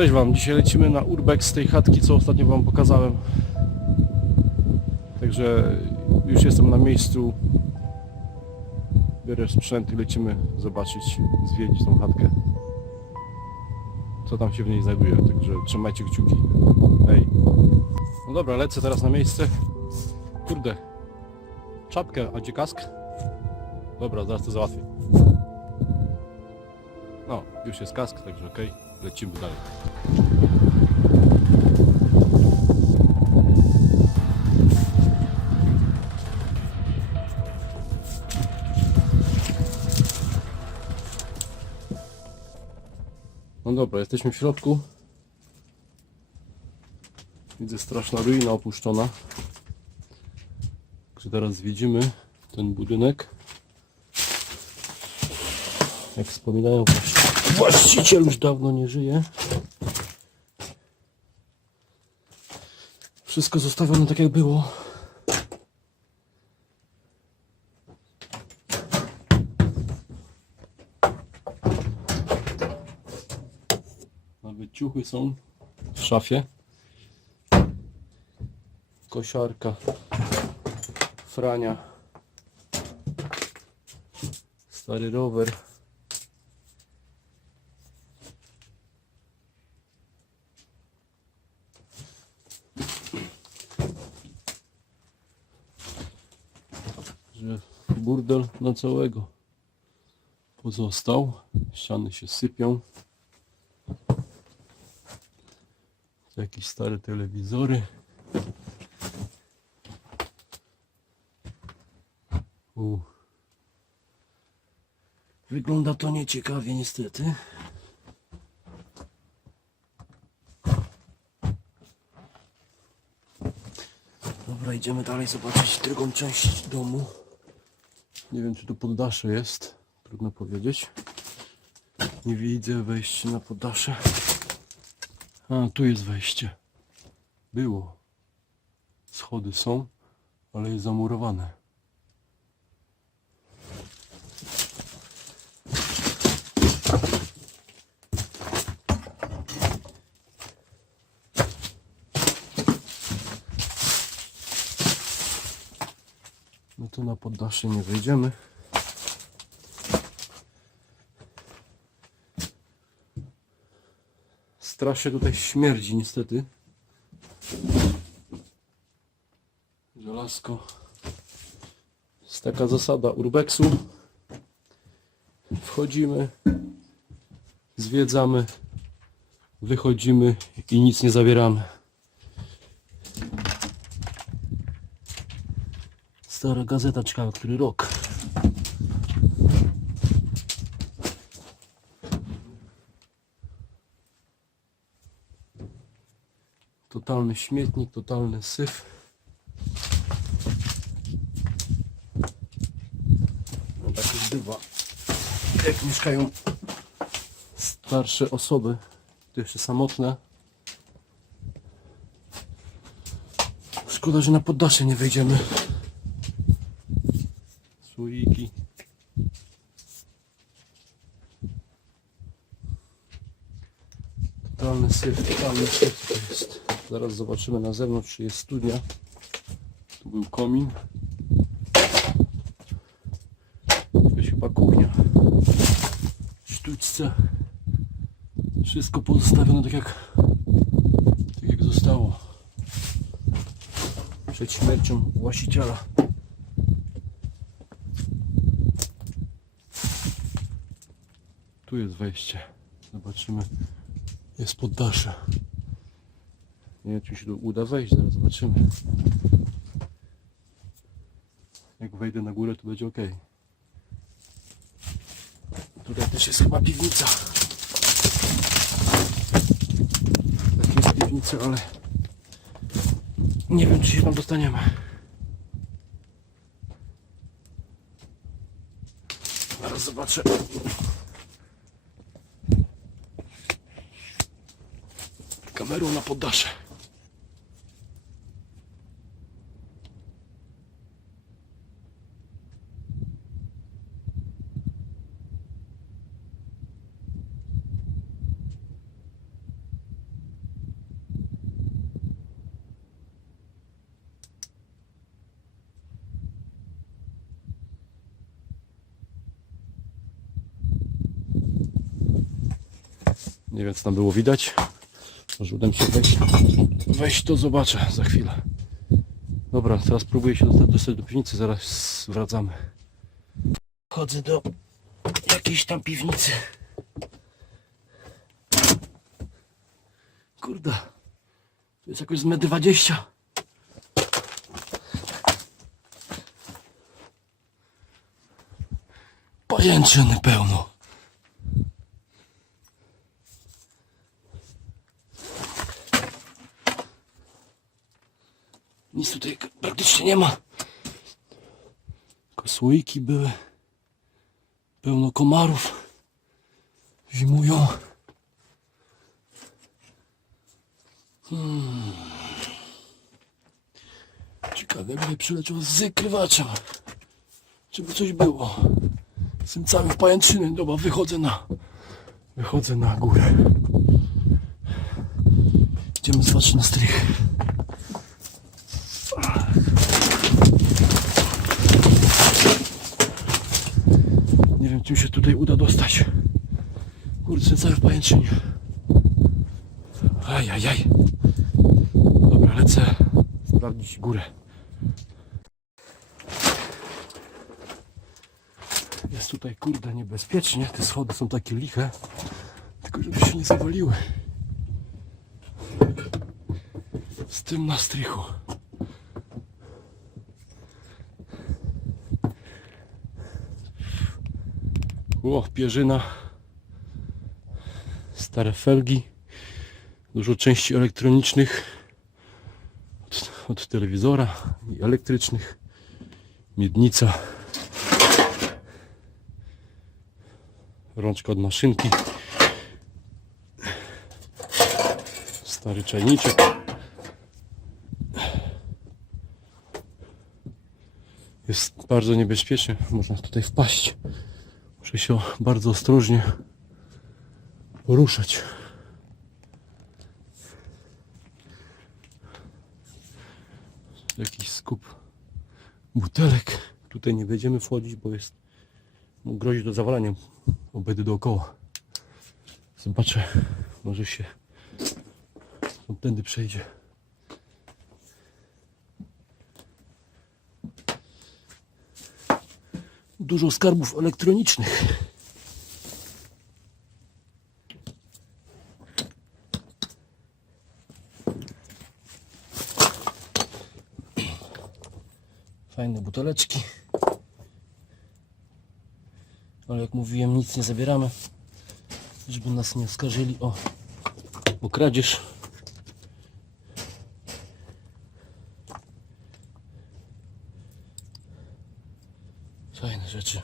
Cześć Wam, dzisiaj lecimy na Urbex z tej chatki, co ostatnio Wam pokazałem. Także już jestem na miejscu. Biorę sprzęt i lecimy zobaczyć, zwiedzić tą chatkę. Co tam się w niej znajduje, także trzymajcie kciuki. Hej. No dobra, lecę teraz na miejsce. Kurde. Czapkę, a gdzie kask? Dobra, zaraz to załatwię. No, już jest kask, także okej, lecimy dalej. No dobra, jesteśmy w środku. Widzę straszna ruina opuszczona. Także teraz zwiedzimy ten budynek. Jak wspominają, właści- właściciel już dawno nie żyje. Wszystko zostawione tak jak było. Nawet ciuchy są w szafie. Kosiarka. Frania. Stary rower. Że całego pozostał. Ściany się sypią. Jakieś stare telewizory. U. Wygląda to nieciekawie niestety. Dobra, idziemy dalej zobaczyć drugą część domu. Nie wiem czy to poddasze jest. Trudno powiedzieć. Nie widzę wejścia na poddasze. A, tu jest wejście. Było. Schody są, ale jest zamurowane. Na poddasze nie wejdziemy. Strasznie tutaj śmierdzi niestety. Żelazko. Jest taka zasada urbexu. Wchodzimy, zwiedzamy, wychodzimy i nic nie zabieramy. Stara gazeta, ciekawe, który rok. Totalny śmietnik, totalny syf. No tak już bywa. Jak mieszkają starsze osoby, to jeszcze samotne. Szkoda, że na poddasze nie wejdziemy. Słoiki. Totalny syf, totalny syf to jest. Zaraz zobaczymy na zewnątrz, czy jest studnia. Tu był komin. Jakaś chyba kuchnia. Sztućce. Wszystko pozostawione tak jak, tak jak zostało. Przed śmiercią właściciela. Tu jest wejście. Zobaczymy. Jest poddasze. Nie wiem, czy się tu uda wejść, zaraz zobaczymy. Jak wejdę na górę, to będzie ok. Tutaj też jest chyba piwnica. Tak jest piwnica, ale nie wiem, czy się tam dostaniemy. Zaraz zobaczę. kamerą na poddasze. Nie wiem, co tam było widać. Może uda mi się wejść. Wejść to zobaczę za chwilę. Dobra, teraz próbuję się dostać, dostać do piwnicy, zaraz wracamy. Chodzę do jakiejś tam piwnicy. Kurde. To jest jakoś z metry 20. Pajęczyny pełno. Nic tutaj praktycznie nie ma. Tylko słoiki były. Pełno komarów. Zimują. Hmm. Ciekawe, jakby przyleciał z zykrywaczem. Żeby coś było. Jestem cały w pajęczyny. Dobra, wychodzę na... Wychodzę na górę. Idziemy zobaczyć na strych. Mi się tutaj uda dostać. Jestem cały w pajęczynie. Ajajaj. Dobra, lecę sprawdzić górę. Jest tutaj, kurde, niebezpiecznie. Te schody są takie liche. Tylko żeby się nie zawaliły. Z tym na strychu. O, pierzyna. Stare felgi. Dużo części elektronicznych. Od, od telewizora i elektrycznych. Miednica. Rączka od maszynki. Stary czajniczek. Jest bardzo niebezpiecznie. Można tutaj wpaść. Muszę się bardzo ostrożnie poruszać. Jakiś skup butelek. Tutaj nie będziemy wchodzić, bo jest no, grozi do zawalania. Obejdę dookoła. Zobaczę, może się tędy przejdzie. Dużo skarbów elektronicznych. Fajne buteleczki. Ale jak mówiłem, nic nie zabieramy, żeby nas nie oskarżyli o, o kradzież. Fajne rzeczy.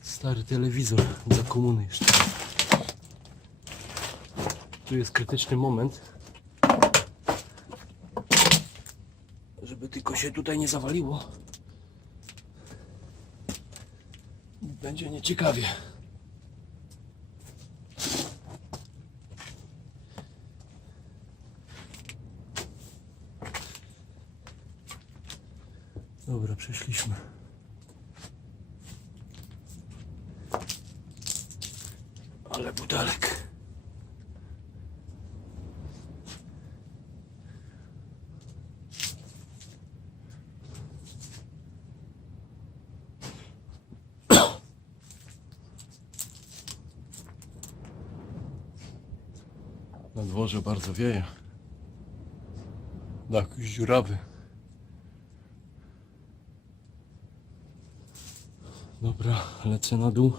Stary telewizor za komuny jeszcze. Tu jest krytyczny moment. Żeby tylko się tutaj nie zawaliło. Będzie nieciekawie. Dobra, przeszliśmy. Ale butelek. Na dworze bardzo wieje. Dach dziurawy. Dobra, lecę na dół.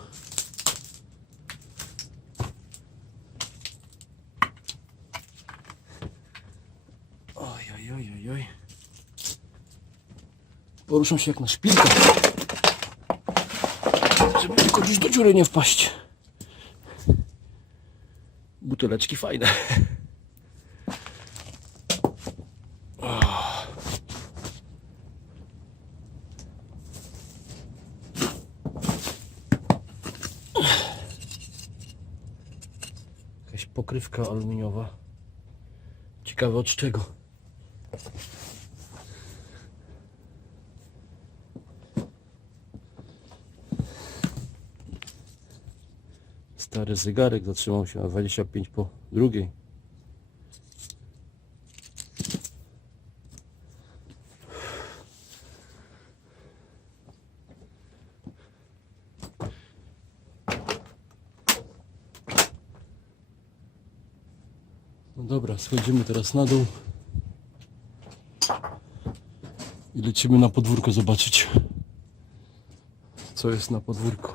Poruszam się jak na szpilkę. Żeby tylko gdzieś do dziury nie wpaść. Buteleczki fajne. Jakaś pokrywka aluminiowa. Ciekawe od czego. Stary zegarek zatrzymał się na 25 po drugiej. No dobra, schodzimy teraz na dół. I lecimy na podwórko zobaczyć, co jest na podwórku.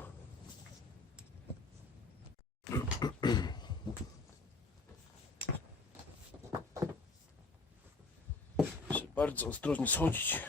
Muszę bardzo ostrożnie schodzić.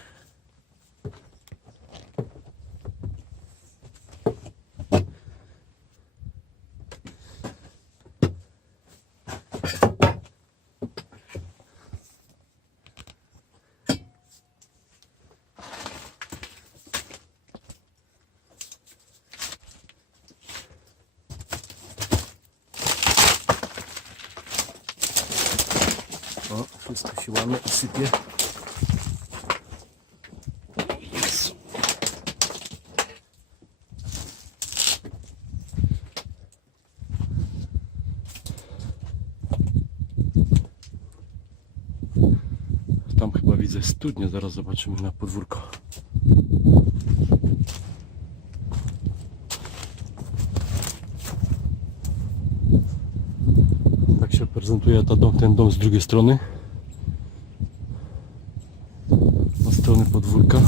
O, wszystko się łamie i sypie. Jezu. Tam chyba widzę studnię, zaraz zobaczymy na podwórko. Tak się prezentuje ta dom, ten dom z drugiej strony. Na strony podwórka.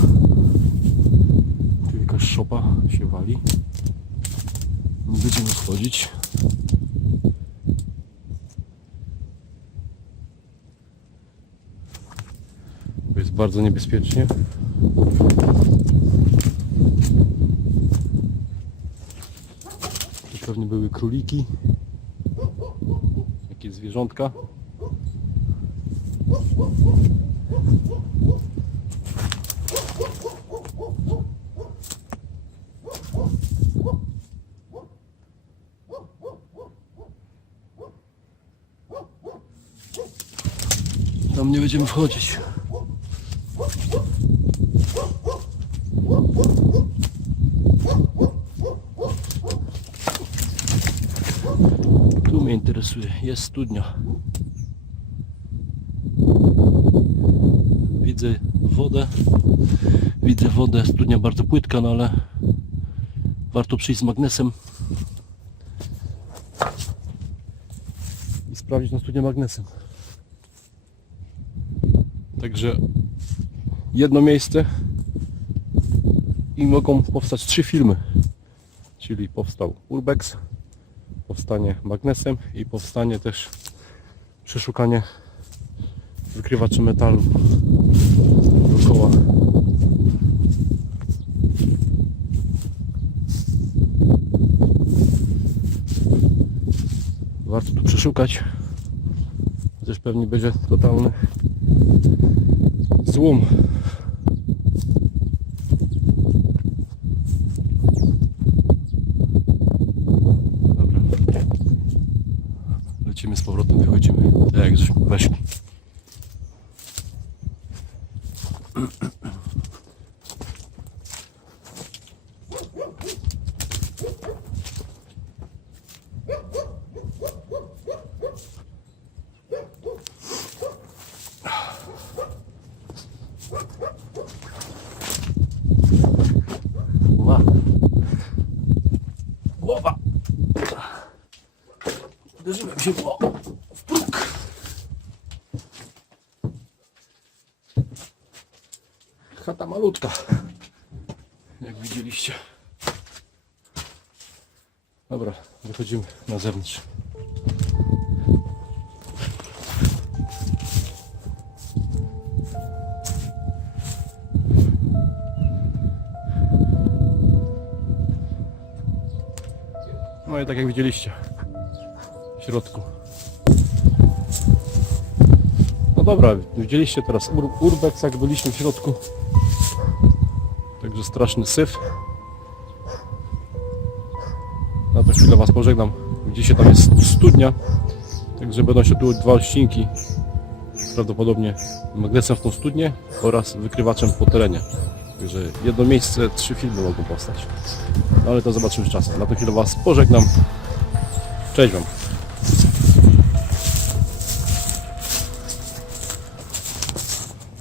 Tu jakaś szopa się wali. Nie będziemy wchodzić. Bo jest bardzo niebezpiecznie. Tu pewnie były króliki jakieś zwierzątka. Tam nie będziemy wchodzić. Jest studnia. Widzę wodę. Widzę wodę, studnia bardzo płytka, no ale warto przyjść z magnesem i sprawdzić na studnię magnesem. Także jedno miejsce i mogą powstać trzy filmy. Czyli powstał Urbex, powstanie magnesem i powstanie też przeszukanie wykrywaczy metalu dookoła. Warto tu przeszukać. Chociaż pewnie będzie totalny złom. Dobra. Lecimy z powrotem, wychodzimy. Tak jak żeśmy weszli. Głowa. Głowa. Uderzyłem się o, w próg. Chata malutka. Jak widzieliście. Dobra, wychodzimy na zewnątrz. No i tak jak widzieliście w środku. Dobra, widzieliście teraz ur urbex jak byliśmy w środku. Także straszny syf. Na to chwilę Was pożegnam. Widzicie tam jest studnia. Także będą się tu dwa odcinki. Prawdopodobnie magnesem w tą studnię oraz wykrywaczem po terenie. Także jedno miejsce, trzy filmy mogą powstać. No ale to zobaczymy z czasem. Na tę chwilę Was pożegnam. Cześć Wam.